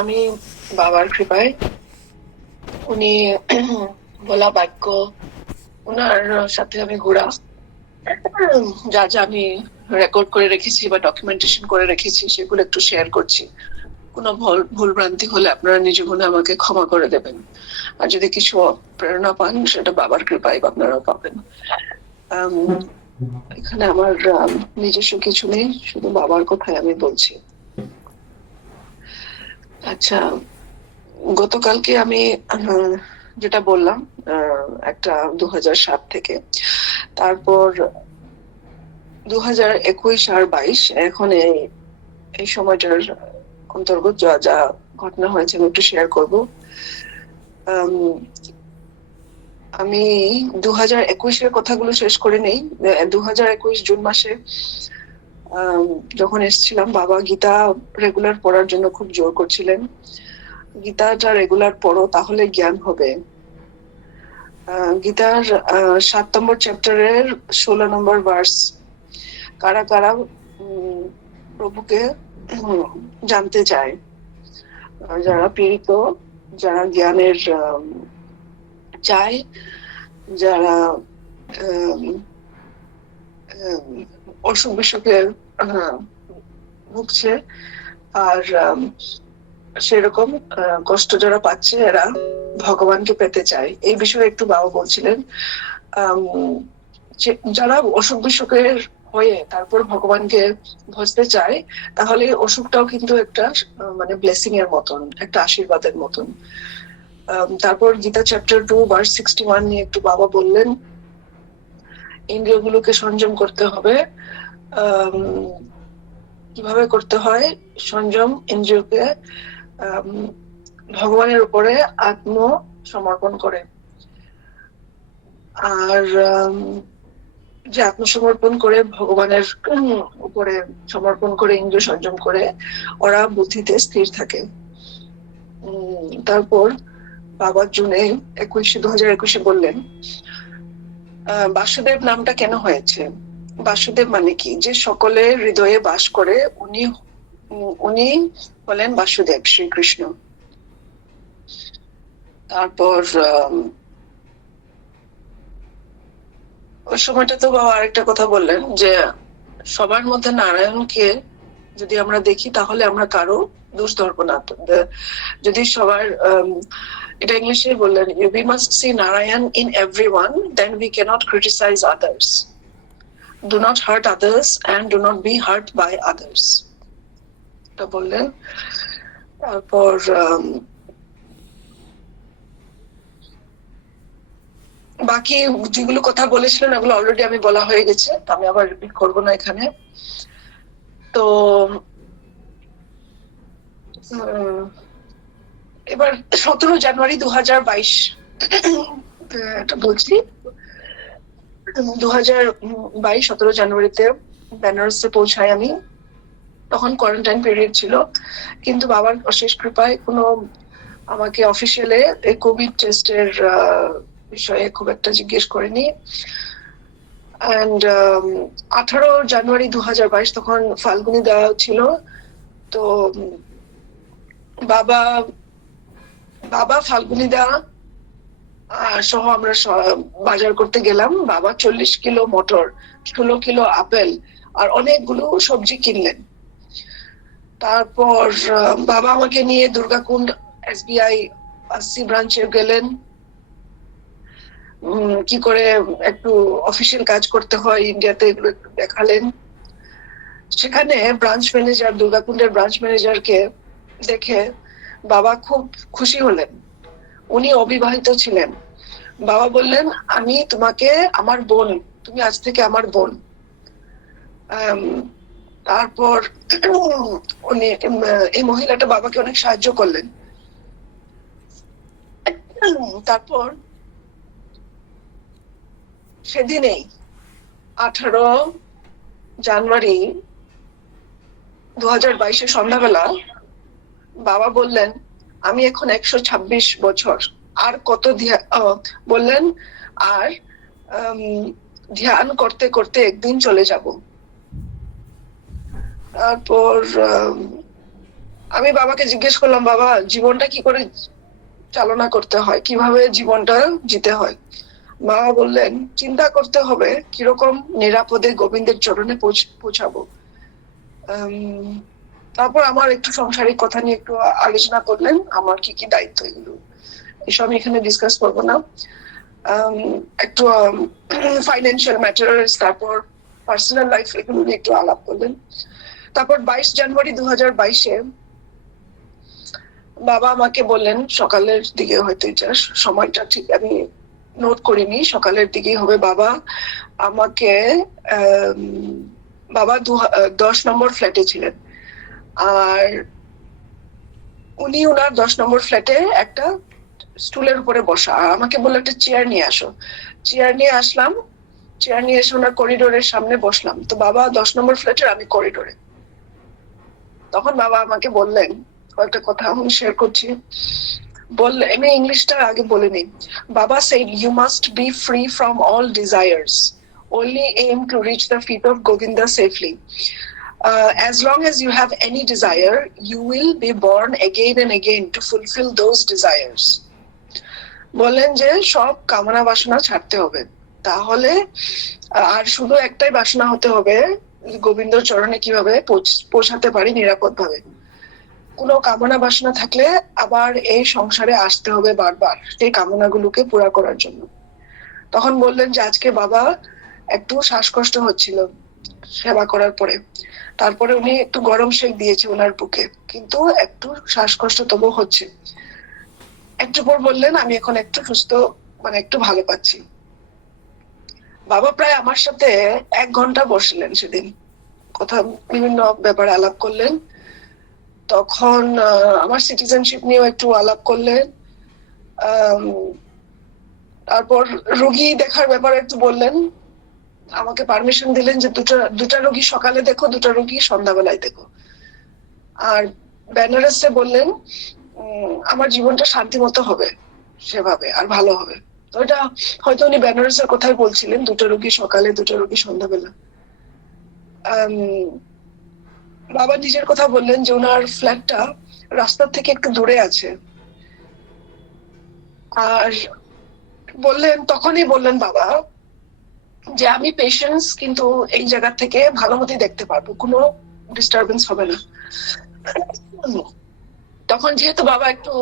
আমি বাবার কৃপায় উনি বলা বাক্য, ওনার সাথে আমি ঘোরা, যা যা আমি রেকর্ড করে রেখেছি বা ডকুমেন্টেশন করে রেখেছি সেগুলো একটু শেয়ার করছি। কোনো ভুল ভ্রান্তি হলে আপনারা নিজ গুণে আমাকে ক্ষমা করে দেবেন। আর যদি কিছু প্রেরণা পান সেটা বাবার কৃপায় আপনারাও পাবেন। এখানে আমার নিজস্ব কিছু নেই, শুধু বাবার কথাই আমি বলছি। আচ্ছা, গতকালকে আমি যেটা বললাম, একটা 2007 থেকে, তারপর 2021 আর 22, এখন এই সময়টার অন্তর্গত যা যা ঘটনা হয়েছে আমি একটু শেয়ার করবো। আমি 2021-এর কথাগুলো শেষ করে নেই। 2021 জুন মাসে যখন এসেছিলাম, বাবা গীতা রেগুলার পড়ার জন্য খুব জোর করছিলেন। গীতাটা রেগুলার পড়ো, তাহলে জ্ঞান হবে। গীতার 7 নম্বর চ্যাপ্টারের 16 নম্বর ভার্স, কারা কারা প্রভুকে জানতে চায়, যারা পীড়িত, যারা জ্ঞানের চায়, যারা অসুখ বিসুখে ভুগছে, আর সেরকম কষ্ট যারা পাচ্ছে, এরা ভগবানকে পেতে চায়। এই বিষয়ে একটু বাবা বলছিলেন। যারা অসুখ বিসুখের হয়ে তারপর ভগবানকে ভজতে চায়, তাহলে অসুখটাও কিন্তু একটা মানে ব্লেসিং এর মতন, একটা আশীর্বাদের মতন। তারপর গীতা চ্যাপ্টার 2 ভার্স 61 নিয়ে একটু বাবা বললেন, ইন্দ্রিয়গুলোকে সংযম করতে হবে। কিভাবে করতে হয় সংযম? ইন্দ্রিয়কে ভগবানের উপরে আত্মসমর্পণ করে। আর যে আত্মসমর্পণ করে, ভগবানের উপরে সমর্পণ করে, ইন্দ্রিয় সংযম করে, ওরা বুদ্ধিতে স্থির থাকে। তারপর বাবা জুনে 2021 বললেন, বাসুদেব নামটা কেন হয়েছে? বাসুদেব মানে কি? যে সকলের হৃদয়ে বাস করে, উনি হলেন বাসুদেব, শ্রীকৃষ্ণ। তারপর ওই সময়টা তো বাবা আরেকটা কথা বললেন, যে সবার মধ্যে নারায়ণকে যদি আমরা দেখি, তাহলে আমরা কারো দোষ ধরবো না। যদি সবার, এটা ইংলিশে বললেন, we must see Narayan in everyone, then we cannot criticize others. Do not hurt others and do not be hurt by others, এটা বললেন। তারপর বাকি যেগুলো কথা বলেছিলেন ওগুলো অলরেডি আমি বলা হয়ে গেছে, তো আমি আবার রিপিট করবো না এখানে। তো এবার 17 জানুয়ারি 2022 এটা বলছি। 2022 17 জানুয়ারিতে বেনারসে পৌঁছাই আমি। তখন কোয়ারেন্টাইন পিরিয়ড ছিল, কিন্তু বাবার অশেষ কৃপায় কোনো আমাকে অফিসিয়ালে এই কোভিড টেস্টের বিষয়ে খুব একটা জিজ্ঞেস করেনি। অ্যান্ড 18 জানুয়ারি 2022 তখন ফাল্গুনি দেওয়া ছিল। তো বাবা ফাল্গুনি দেওয়া সহ আমরা বাজার করতে গেলাম। বাবা 40 কিলো মটর, 16 কিলো আপেল আর অনেকগুলো সবজি কিনলেন। তারপর বাবা আমাকে নিয়ে দুর্গাকুণ্ড SBI 80 ব্রাঞ্চে গেলেন, কি করে একটু অফিসিয়াল কাজ করতে হয় ইন্ডিয়াতে, এগুলো একটু দেখালেন। সেখানে ব্রাঞ্চ ম্যানেজার, দুর্গাকুণ্ডের ব্রাঞ্চ ম্যানেজারকে দেখে বাবা খুব খুশি হলেন। উনি অবিবাহিত ছিলেন। বাবা বললেন, আমি তোমাকে আমার বোন, তুমি আজ থেকে আমার বোন। তারপর উনি, এই মহিলাটা বাবাকে অনেক সাহায্য করলেন। তারপর সেদিনেই 18 জানুয়ারি 2022 সন্ধ্যাবেলা বাবা বললেন, আমি এখন 126 বছর, আর কত বললেন, আর ধ্যান করতে করতে একদিন চলে যাব। তারপর আমি বাবাকে জিজ্ঞেস করলাম, বাবা জীবনটা কি করে চালনা করতে হয়, কিভাবে জীবনটা জিতে হয়? মা বললেন, চিন্তা করতে হবে কিরকম নিরাপদে গোবিন্দের চরণে পৌঁছাবো। তারপর আমার একটু সাংসারিক কথা নিয়ে একটু আলোচনা করলেন, আমার কি কি দায়িত্ব, এগুলো এসব আমি এখানে ডিসকাস করবো না। একটু ফাইন্যান্সিয়াল ম্যাটার্স, তারপর পার্সোনাল লাইফ, এগুলো নিয়ে একটু আলাপ করলেন। তারপর 22 জানুয়ারি 2022-এ বাবা আমাকে বললেন, সকালের দিকে, হয়তো এটা সময়টা ঠিক আমি নোট করিনি, সকালের দিকেই হবে, বাবা আমাকে বাবা 10 নম্বর ফ্ল্যাটে ছিলেন, আর উনি ওনার 10 নম্বর ফ্ল্যাটে একটা স্টুলের উপরে বসা, আর আমাকে বললো একটা চেয়ার নিয়ে আসো। চেয়ার নিয়ে আসলাম, চেয়ার নিয়ে এসে ওনার করিডোরের সামনে বসলাম। তো বাবা 10 নম্বর ফ্ল্যাটের, আমি করিডোরে। তখন বাবা আমাকে বললেন, কয়েকটা কথা আমি শেয়ার করছি। বললেন, আমি ইংলিশটা আগে বলে নিই। বাবা said, you must be free from all desires, only aim to reach the feet of Govinda safely. As long as you have any desire, you will be born again and again to fulfill those desires. বললেন যে সব কামনা বাসনা ছাড়তে হবে, তাহলে আর শুধু একটাই বাসনা হতে হবে, গোবিন্দ চরণে কিভাবে পৌঁছাতে পারি নিরাপদ ভাবে। কোনো কামনা বাসনা থাকলে আবার এই সংসারে আসতে হবে বারবার সেই কামনাগুলোকে পুরা করার জন্য। তখন বললেন যে আজকে বাবা একটু শ্বাসকষ্ট হচ্ছিল সেবা করার পরে, তারপরে উনি একটু গরম সেক দিয়েছে ওনার বুকে, কিন্তু একটু শ্বাসকষ্ট তবু হচ্ছে। একটু পর বললেন, আমি এখন একটু সুস্থ, মানে একটু ভালো পাচ্ছি। বাবা প্রায় আমার সাথে 1 ঘন্টা বসলেন সেদিন, কথা বিভিন্ন ব্যাপারে আলাপ করলেন। তখন আমার সিটিজেনশিপ নিয়েও একটু আলাপ করলেন। তারপর রোগী দেখার ব্যাপারে একটু বললেন, আমাকে পারমিশন দিলেন যে দুটা রোগী সকালে দেখো, 2টা রোগী সন্ধ্যাবেলায় দেখো। আর বেনারসে বললেন আমার জীবনটা শান্তি মতো হবে সেভাবে, আর ভালো হবে। তো এটা হয়তো উনি বেনারসের কথাই বলছিলেন, 2টা রোগী সকালে, 2টা রোগী সন্ধ্যাবেলা। বাবা নিজের কথা বললেন যে ওনার ফ্ল্যাটটা রাস্তা থেকে একটু দূরে আছে, আর তখনই বললেন বাবা যে আমি পেশেন্টস, কিন্তু এই জায়গা থেকে ভালো মতোই দেখতে পারবো, কোনো ডিস্টারবেন্স হবে না। তখন যেহেতু বাবা একটু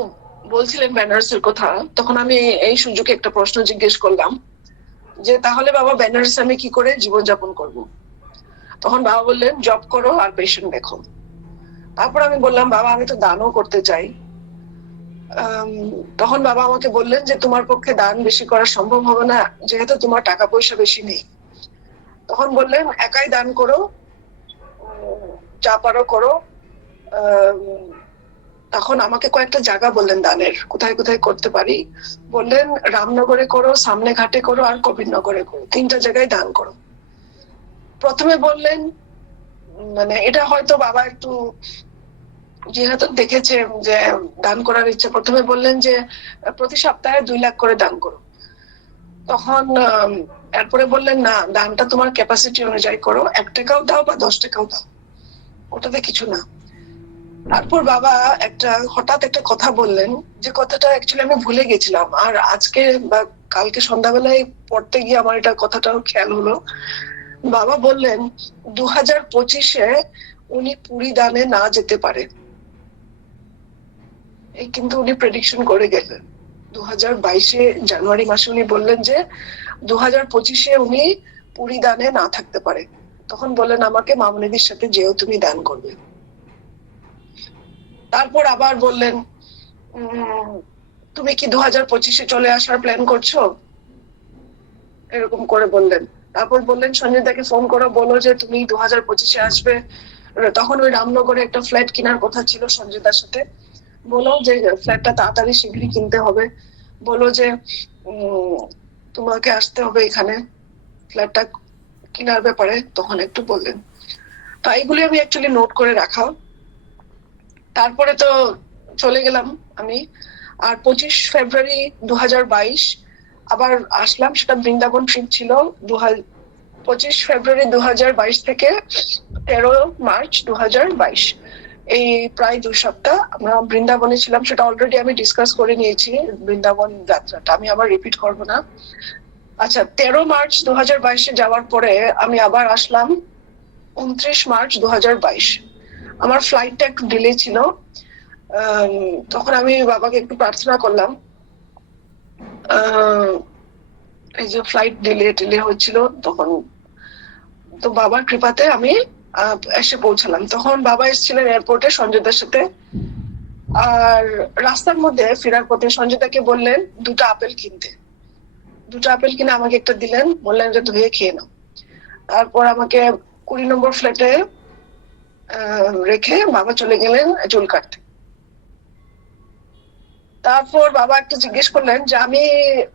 বলছিলেন বেনারসের কথা, তখন আমি এই সুযোগে একটা প্রশ্ন জিজ্ঞেস করলাম যে তাহলে বাবা বেনারসে আমি কি করে জীবনযাপন করব? তখন বাবা বললেন, জব করো আর পেশেন্ট দেখো। তারপর আমি বললাম, বাবা আমি তো দানও করতে চাই। তখন বাবা আমাকে বললেন যে তোমার পক্ষে দান বেশি করা সম্ভব হবে না, যেহেতু তোমার টাকা পয়সা বেশি নেই। তখন বললেন, একাই দান করো, যা পারো করো। তখন আমাকে কয়েকটা জায়গা বললেন দানের, কোথায় কোথায় করতে পারি। বললেন রামনগরে করো, সামনে ঘাটে করো, আর কবিরনগরে করো, 3টা জায়গায় দান করো। প্রথমে বললেন, মানে এটা হয়তো বাবা একটু যেহেতু দেখেছে যে দান করার ইচ্ছা, প্রথমে বললেন যে প্রতি সপ্তাহে 2 লাখ করে দান করো। তখন এরপরে বললেন, না, দানটা তোমার ক্যাপাসিটি অনুযায়ী করো, 1 টাকাও দাও বা 10 টাকাও দাও, ওটাতে কিছু না। তারপর বাবা হঠাৎ একটা কথা বললেন, যে কথাটা অ্যাকচুয়ালি আমি ভুলে গেছিলাম, আর আজকে বা কালকে সন্ধ্যাবেলায় পড়তে গিয়ে আমার এটা কথাটাও খেয়াল হলো। বাবা বললেন 2025-এ উনি পুরী দানে না যেতে পারে, এই কিন্তু উনি প্রেডিকশন করে গেলেন। 2022-এ জানুয়ারি মাসে উনি বললেন যে 2025-এ উনি পুরী দানে না থাকতে পারে। তখন বললেন আমাকে, মামনিদির সাথে যেও তুমি দান করবে। তারপর আবার বললেন, তুমি কি 2025-এ চলে আসার প্ল্যান করছো, এরকম করে বললেন। তারপর বললেন সঞ্জয়দাকে ফোন করো, বলো যে তুমি 2025-এ আসবে। তখন ওই রামনগরে একটা ফ্ল্যাট কেনার কথা ছিল সঞ্জয়দার সাথে। বলো যে ফ্ল্যাটটা তাড়াতাড়ি শীঘ্রই কিনতে হবে, বলো যে তোমাকে আসতে হবে এখানে ফ্ল্যাটটা কেনার ব্যাপারে। তখন একটু বললেন, তো এইগুলি আমি অ্যাকচুয়ালি নোট করে রাখা। তারপরে তো চলে গেলাম আমি, আর 25 ফেব্রুয়ারি 2022 আবার আসলাম, সেটা বৃন্দাবন ট্রিপ ছিল। 25 ফেব্রুয়ারি 2022 থেকে 13 মার্চ 2022 এই প্রায় 2 সপ্তাহ আমরা বৃন্দাবনে ছিলাম, সেটা অলরেডি আমি ডিসকাস করে নিয়েছি। বৃন্দাবন যাত্রাটা আমি আবার রিপিট করবো না। আচ্ছা, 13 মার্চ 2022 যাওয়ার পরে আমি আবার আসলাম 29 মার্চ 2022। আমার ফ্লাইটটা একটু ডিলে ছিল। তখন আমি বাবাকে একটু প্রার্থনা করলাম, এই যে ফ্লাইট ডিলে হচ্ছিল তখন, তো বাবার কৃপাতে আমি এসে পৌঁছালাম। তখন বাবা এসেছিলেন এয়ারপোর্টে সঞ্জয়দার সাথে। আর রাস্তার মধ্যে ফেরার পথে সঞ্জয়দাকে বললেন 2টা আপেল কিনতে। 2টা আপেল কিনে আমাকে একটা দিলেন, বললেন যে ধুয়ে খেয়ে নাও। তারপর আমাকে 20 নম্বর ফ্ল্যাটে রেখে বাবা চলে গেলেন চুল কাটতে। তারপর বাবা একটু জিজ্ঞেস করলেন যে আমি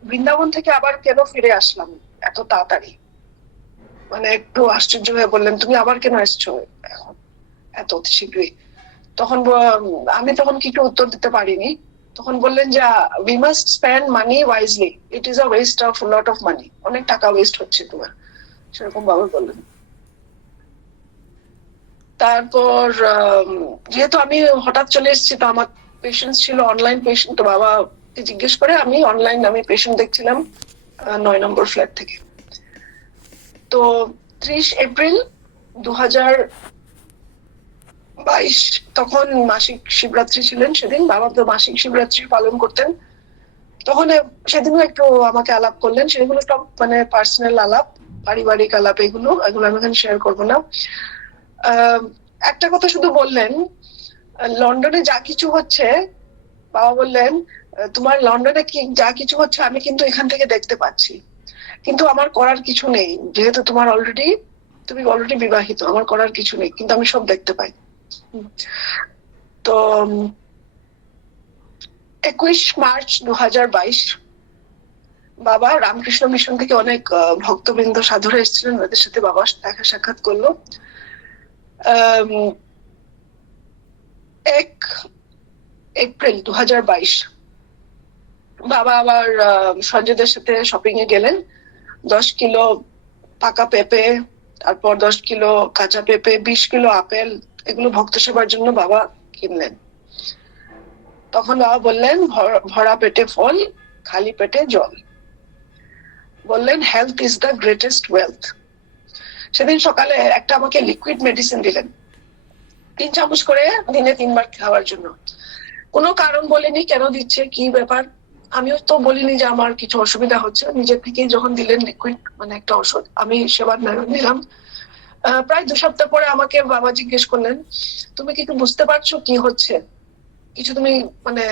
বৃন্দাবন থেকে আবার কেন ফিরে আসলাম এত তাড়াতাড়ি। মানে একটু আশ্চর্য হয়ে বললেন, তুমি আবার কেন এসছো এখন এত শীঘ্রই? তখন আমি তখন কিছু উত্তর দিতে পারিনি। তখন বললেন যে we must spend money wisely, it is a West of lot of money, অনেক টাকা ওয়েস্ট হচ্ছে তোমার, সেরকম বাবা বললেন। তারপর যেহেতু আমি হঠাৎ চলে এসেছি, তো আমার পেশেন্ট ছিল অনলাইন পেশেন্ট, তো বাবাকে জিজ্ঞেস করে আমি অনলাইন আমি পেশেন্ট দেখছিলাম 9 নম্বর ফ্ল্যাট থেকে। তো 30 এপ্রিল 2022 তখন মাসিক শিবরাত্রি ছিলেন সেদিন। বাবা তো মাসিক শিবরাত্রি পালন করতেন। তখন সেদিনও একটু আমাকে আলাপ করলেন, সেগুলো সব মানে পার্সোনাল আলাপ, পারিবারিক আলাপ, এগুলো আমি এখানে শেয়ার করবো না। একটা কথা শুধু বললেন, লন্ডনে যা কিছু হচ্ছে, বাবা বললেন তোমার লন্ডনে কি যা কিছু হচ্ছে আমি কিন্তু এখান থেকে দেখতে পাচ্ছি, কিন্তু আমার করার কিছু নেই, যেহেতু তুমি অলরেডি বিবাহিত, আমার করার কিছু নেই, কিন্তু আমি সব দেখতে পাই। তো 21 মার্চ 2022 বাবা রামকৃষ্ণ মিশন থেকে অনেক ভক্তবৃন্দ সাধুরা এসেছিলেন, ওদের সাথে বাবা দেখা সাক্ষাৎ করলো। 1 এপ্রিল 2022 বাবা আবার সঞ্জয়দের সাথে শপিং এ গেলেন। 10 কিলো পাকা পেঁপে, তারপর 10 কিলো কাঁচা পেঁপে, 20 কিলো আপেল, এগুলো ভক্ত সেবার জন্য বাবা কিনলেন। তখন বাবা বললেন ভরা পেটে ফল, খালি পেটে জল। বললেন health is the greatest wealth. সেদিন সকালে একটা আমাকে লিকুইড মেডিসিন দিলেন, 3 চামচ করে দিনে 3 বার খাওয়ার জন্য। কোনো কারণ বলেনি কেন দিচ্ছে, কি ব্যাপার। আমিও তো বলিনি যে আমার কিছু অসুবিধা হচ্ছে, নিজের থেকেই যখন দিলেন লিকুইড মানে একটা ওষুধ, আমি সেবার নিলাম। প্রায় 2 সপ্তাহ পরে আমাকে বাবা জিজ্ঞেস করলেন, তুমি কি বুঝতে পারছো কি হচ্ছে, কিছু তুমি মানে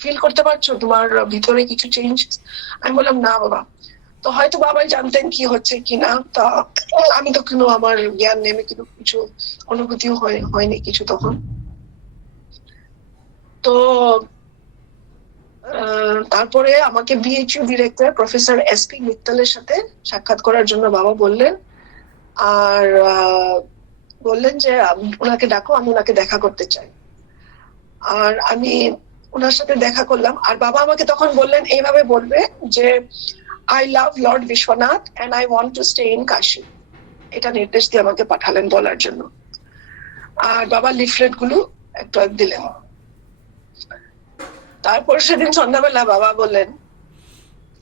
ফিল করতে পারছো তোমার ভিতরে কিছু চেঞ্জ? আমি বললাম না বাবা। তো হয়তো বাবাই জানতেন কি হচ্ছে কি না, তা আমি তো কোনো আমার জ্ঞান নেমে কিন্তু কিছু অনুভূতিও হয়নি কিছু তখন। তো তারপরে আমাকে বিএইচইউ ডিরেক্টর প্রফেসর এসপি মিত্তালের সাথে সাক্ষাৎ করার জন্য বাবা বললেন। আর বললেন যে ওনাকে ডাকো, আমি ওনাকে দেখা করতে চাই। আর আমি ওনার সাথে দেখা করলাম। আর বাবা আমাকে তখন বললেন, এইভাবে বলবে যে I love Lord Vishwanath and I want to stay in Kashi, এটা নির্দেশ দিয়ে আমাকে পাঠালেন বলার জন্য। আর বাবা লিফলেট গুলো একটু দিলেন। তারপর সেদিন সন্ধ্যাবেলা বাবা বললেন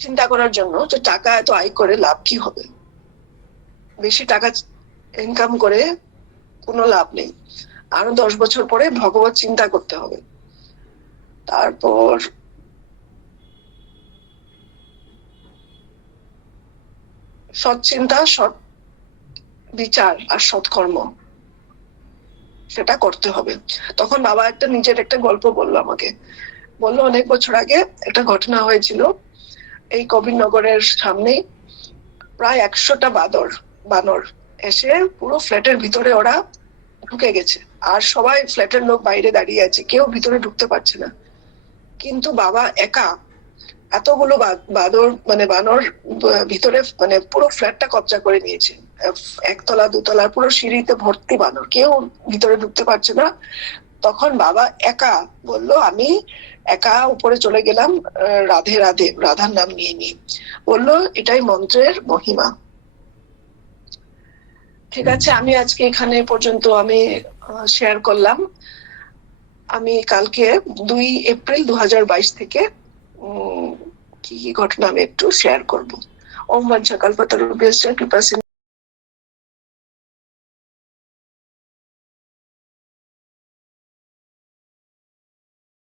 চিন্তা করার জন্য, যে টাকা এত আয় করে লাভ কি হবে, বেশি টাকা ইনকাম করে কোনো লাভ নেই, আরো 10 বছর পরে ভগবত চিন্তা করতে হবে। তারপর সৎ চিন্তা, সৎ বিচার আর সৎকর্ম সেটা করতে হবে। তখন বাবা একটা নিজের একটা গল্প বললো আমাকে, বললো অনেক বছর আগে একটা ঘটনা হয়েছিল এই কবিরনগরের সামনে, প্রায় 100টা বানর এসে পুরো ফ্ল্যাটের ভিতরে ওরা ঢুকে গেছে। আর সবাই ফ্ল্যাটের লোক বাইরে দাঁড়িয়ে আছে, কেউ ভিতরে ঢুকতে পারছে না। কিন্তু বাবা একা এতগুলো বানর ভিতরে মানে পুরো ফ্ল্যাটটা কবজা করে নিয়েছে। 1তলা 2তলার পুরো সিঁড়িতে ভর্তি বানর, কেউ ভিতরে ঢুকতে পারছে না। তখন বাবা একা বলল, আমি একা উপরে চলে গেলাম, রাধে রাধে রাধার নাম নিয়ে বললো এটাই মন্ত্রের মহিমা। ঠিক আছে, আমি আজকে এখানে পর্যন্ত আমি শেয়ার করলাম। আমি কালকে 2 এপ্রিল 2022 থেকে কি কি ঘটনা আমি একটু শেয়ার করবো। ওম বাঞ্ছা কাল্পতরুভ্যশ্চ কৃপা